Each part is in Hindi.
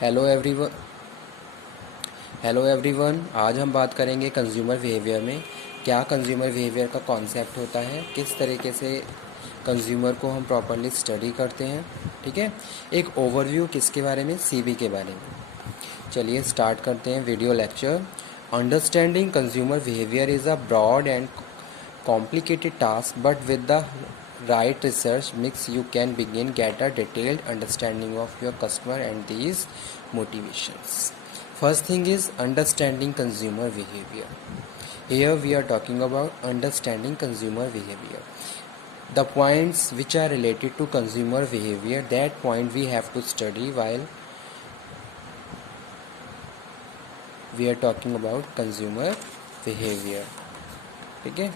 Hello everyone. हेलो एवरीवन, आज हम बात करेंगे कंज्यूमर बिहेवियर में। क्या कंज्यूमर बिहेवियर का कॉन्सेप्ट होता है, किस तरीके से कंज्यूमर को हम प्रॉपरली स्टडी करते हैं। ठीक है, एक ओवरव्यू किसके बारे में, सीबी के बारे में। चलिए स्टार्ट करते हैं video lecture. Understanding consumer behaviour is a broad and complicated task, but with the right research mix you can begin get a detailed understanding of your customer and these motivations. First thing is understanding consumer behavior. Here we are talking about understanding consumer behavior, the points which are related to consumer behavior. That point we have to study while we are talking about consumer behavior. ठीक है,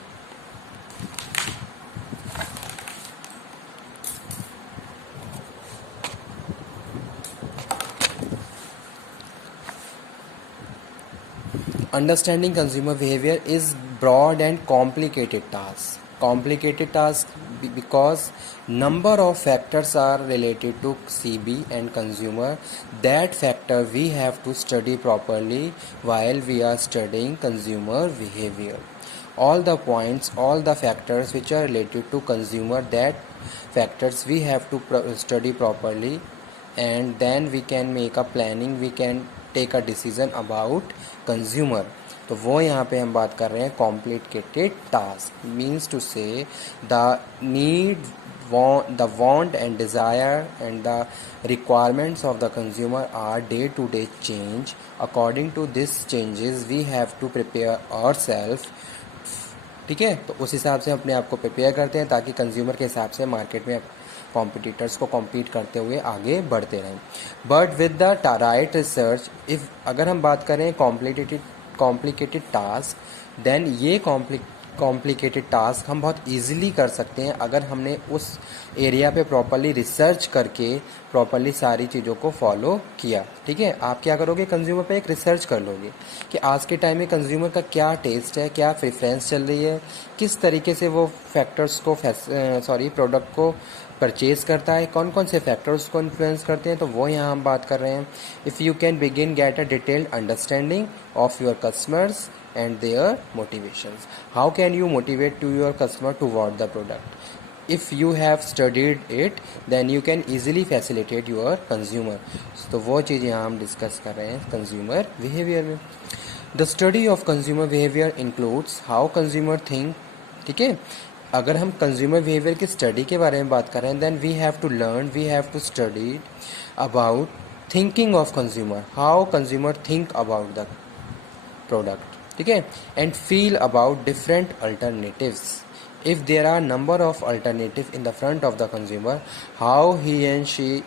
understanding consumer behavior is broad and complicated task. Complicated task because number of factors are related to CB and consumer. That factor we have to study properly while we are studying consumer behavior. All the points, all the factors which are related to consumer, that factors we have to study properly, and then we can make a planning, we can take a decision about consumer. तो वो यहाँ पे हम बात कर रहे हैं complicated task, means to say the need, the want and desire and the requirements of the consumer are day to day change. According to this changes we have to prepare ourselves. ठीक है, तो उस हिसाब से अपने आप को प्रिपेयर करते हैं ताकि कंज्यूमर के हिसाब से मार्केट में कॉम्पिटिटर्स को कॉम्पीट करते हुए आगे बढ़ते रहें। But with the right research, if अगर हम बात करें कॉम्प्लिकेटेड टास्क, देन ये कॉम्प्लिकेटेड टास्क हम बहुत इजीली कर सकते हैं अगर हमने उस एरिया पे प्रॉपरली रिसर्च करके प्रॉपरली सारी चीज़ों को फॉलो किया। ठीक है, आप क्या करोगे, कंज्यूमर पे एक रिसर्च कर लोगे कि आज के टाइम में कंज्यूमर का क्या टेस्ट है, क्या प्रेफरेंस चल रही है, किस तरीके से वो फैक्टर्स को प्रोडक्ट को परचेज करता है, कौन कौन से फैक्टर्स को इन्फ्लुएंस करते हैं। तो वो यहाँ हम बात कर रहे हैं। If you can begin get a detailed understanding of your customers and their motivations. How can you motivate to your customer toward the product? If you have studied it, then you can easily facilitate your consumer. तो वो चीज़ यहाँ हम डिस्कस कर रहे हैं कंज्यूमर बिहेवियर में। The study of consumer behaviour includes how consumer think. ठीक है, अगर हम कंज्यूमर बिहेवियर की स्टडी के बारे में बात कर रहे हैं, then we have to learn, we have to study about thinking of consumer, how consumer think about the product. ठीक है, and feel about different alternatives. If there are number of alternative in the front of the consumer, how he and she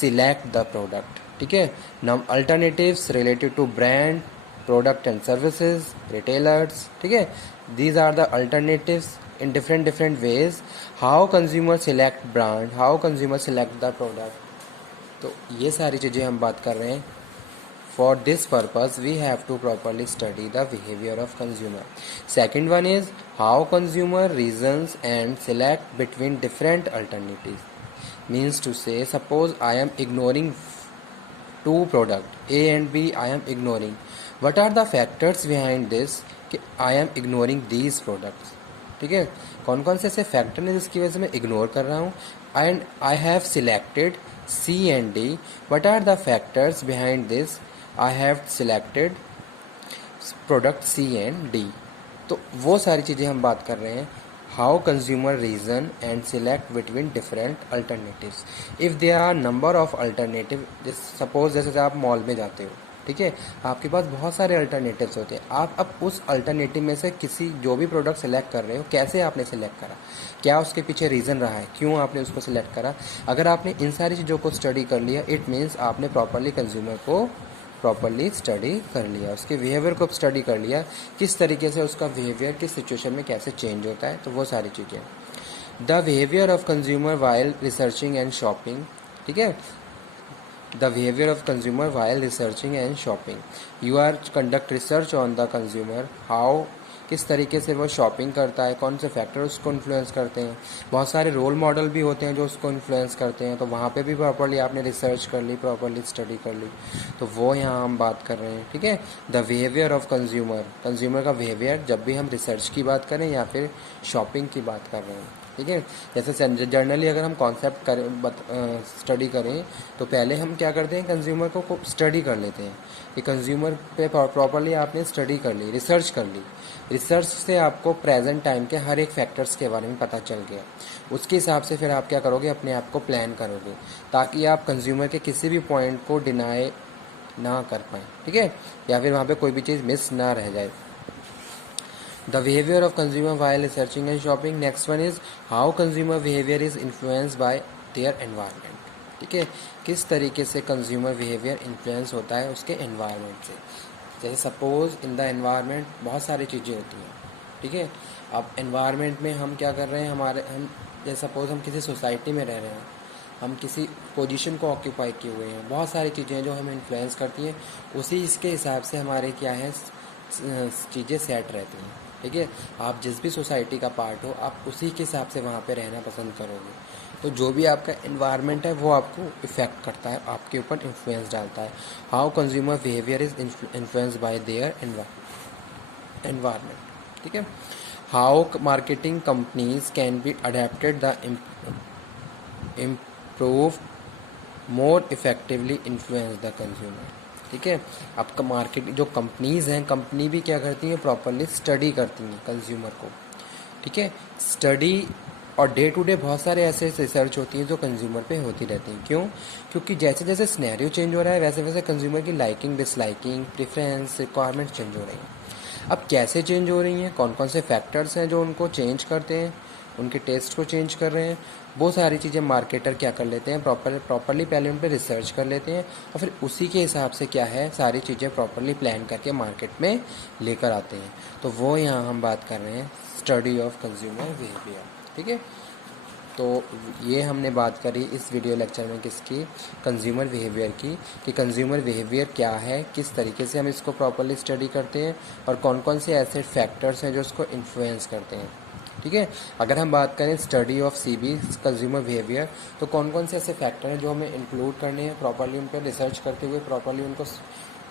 select the product. ठीक है, alternatives related to brand, product and services, retailers. ठीक है, these are the alternatives in different ways. How consumer select brand, how consumer select the product. तो ये सारी चीज़ें हम बात कर रहे हैं। For this purpose we have to properly study the behavior of consumer. Second one is how consumer reasons and select between different alternatives. Means to say, suppose I am ignoring two product A and B, I am ignoring. What are the factors behind this कि I am ignoring these products? ठीक है, कौन कौन से ऐसे फैक्टर हैं जिसकी वजह से मैं इग्नोर कर रहा हूँ। And I have selected C and D, what are the factors behind this, I have selected product C and D. तो वो सारी चीज़ें हम बात कर रहे हैं। How consumer reason and select between different alternatives. If there are number of alternative, suppose जैसे आप मॉल में जाते हो, ठीक है, आपके पास बहुत सारे अल्टरनेटिव्स होते हैं। आप अब उस अल्टरनेटिव में से किसी जो भी प्रोडक्ट सेलेक्ट कर रहे हो, कैसे आपने सेलेक्ट करा, क्या उसके पीछे रीज़न रहा है, क्यों आपने उसको सेलेक्ट करा। अगर आपने इन सारी चीज़ों को स्टडी कर लिया, इट मीन्स आपने प्रॉपरली कंज्यूमर को प्रॉपरली स्टडी कर लिया, उसके बिहेवियर को स्टडी कर लिया, किस तरीके से उसका बिहेवियर किस सिचुएशन में कैसे चेंज होता है। तो वो सारी चीज़ें। The behaviour of consumer while researching and shopping. ठीक है, the behavior of consumer while researching and shopping. You are conduct research on the consumer, how किस तरीके से वो शॉपिंग करता है, कौन से फैक्टर उसको इन्फ्लुएंस करते हैं। बहुत सारे रोल मॉडल भी होते हैं जो उसको इन्फ्लुएंस करते हैं, तो वहाँ पे भी प्रॉपर्ली आपने रिसर्च कर ली, प्रॉपर्ली स्टडी कर ली, तो वो यहाँ हम बात कर रहे हैं। ठीक है, the behaviour of consumer, consumer का बिहेवियर जब भी हम रिसर्च की बात करें या फिर शॉपिंग की बात कर रहे हैं। ठीक है, जैसे जनरली अगर हम कॉन्सेप्ट करें, स्टडी करें, तो पहले हम क्या करते हैं, कंज्यूमर को स्टडी कर लेते हैं कि कंज्यूमर पे प्रॉपर्ली आपने स्टडी कर ली, रिसर्च कर ली। रिसर्च से आपको प्रेजेंट टाइम के हर एक फैक्टर्स के बारे में पता चल गया। उसके हिसाब से फिर आप क्या करोगे, अपने आप को प्लान करोगे ताकि आप कंज्यूमर के किसी भी पॉइंट को डिनाई ना कर पाएँ। ठीक है, या फिर वहाँ पे कोई भी चीज़ मिस ना रह जाए। The behavior of consumer while researching and shopping. Next one is how consumer behavior is influenced by their environment. ठीक है, किस तरीके से कंज्यूमर बिहेवियर इन्फ्लुएंस होता है उसके एनवायरनमेंट से। जैसे सपोज इन द एनवायरनमेंट बहुत सारी चीज़ें होती हैं। ठीक है, अब एनवायरनमेंट में हम क्या कर रहे हैं, हम जैसे सपोज हम किसी सोसाइटी में रह रहे हैं, हम किसी पोजीशन को ऑक्यूपाई किए हुए हैं, बहुत सारी चीज़ें जो हमें इन्फ्लुएंस करती हैं, उसी इसके हिसाब से हमारे क्या है चीज़ें सेट रहती हैं। ठीक है, आप जिस भी सोसाइटी का पार्ट हो, आप उसी के हिसाब से वहाँ पे रहना पसंद करोगे। तो जो भी आपका एनवायरनमेंट है वो आपको इफ़ेक्ट करता है, आपके ऊपर इन्फ्लुएंस डालता है। How consumer behaviour is influence by their environment. ठीक है, how marketing companies can be adapted the improve more effectively influence the consumer. ठीक है, आपका मार्केट जो कंपनीज़ हैं, कंपनी भी क्या करती हैं, प्रॉपरली स्टडी करती हैं कंज्यूमर को। ठीक है, स्टडी और डे टू डे बहुत सारे ऐसे रिसर्च होती हैं जो कंज्यूमर पे होती रहती हैं। क्यों? क्योंकि जैसे जैसे सिनेरियो चेंज हो रहा है वैसे वैसे कंज्यूमर की liking, disliking, preference, requirement change हो रही हैं। अब कैसे चेंज हो रही हैं, कौन कौन से फैक्टर्स हैं जो उनको चेंज करते हैं, उनके टेस्ट को चेंज कर रहे हैं, वो सारी चीज़ें मार्केटर क्या कर लेते हैं, प्रॉपरली पहले उन पर रिसर्च कर लेते हैं और फिर उसी के हिसाब से क्या है सारी चीज़ें प्रॉपरली प्लान करके मार्केट में लेकर आते हैं। तो वो यहाँ हम बात कर रहे हैं स्टडी ऑफ कंज्यूमर बिहेवियर। ठीक है, तो ये हमने बात करी इस वीडियो लेक्चर में किसकी, कंज्यूमर बिहेवियर की, कि कंज्यूमर बिहेवियर क्या है, किस तरीके से हम इसको प्रॉपरली स्टडी करते हैं और कौन कौन से ऐसे फैक्टर्स हैं जो इसको इन्फ्लुएंस करते हैं। ठीक है, अगर हम बात करें study of CB, consumer behaviour, तो कौन कौन से ऐसे फैक्टर हैं जो हमें इंक्लूड करने हैं, प्रॉपरली उन पर रिसर्च करते हुए प्रॉपरली उनको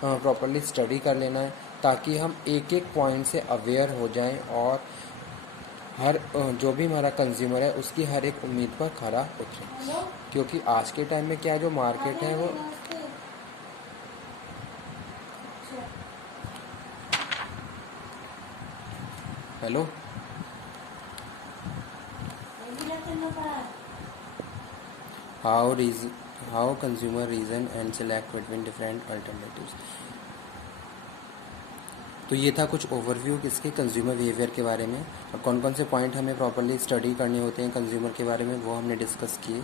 प्रॉपरली स्टडी कर लेना है ताकि हम एक एक पॉइंट से अवेयर हो जाएं और हर जो भी हमारा कंज्यूमर है उसकी हर एक उम्मीद पर खरा उतरे। क्योंकि आज के टाइम में क्या है, जो मार्केट है वो hello how consumer reason and select between different alternatives. तो ये था कुछ ओवरव्यू किसके, कंज्यूमर बिहेवियर के बारे में, और कौन कौन से पॉइंट हमें प्रॉपरली स्टडी करने होते हैं कंज्यूमर के बारे में वो हमने डिस्कस किए।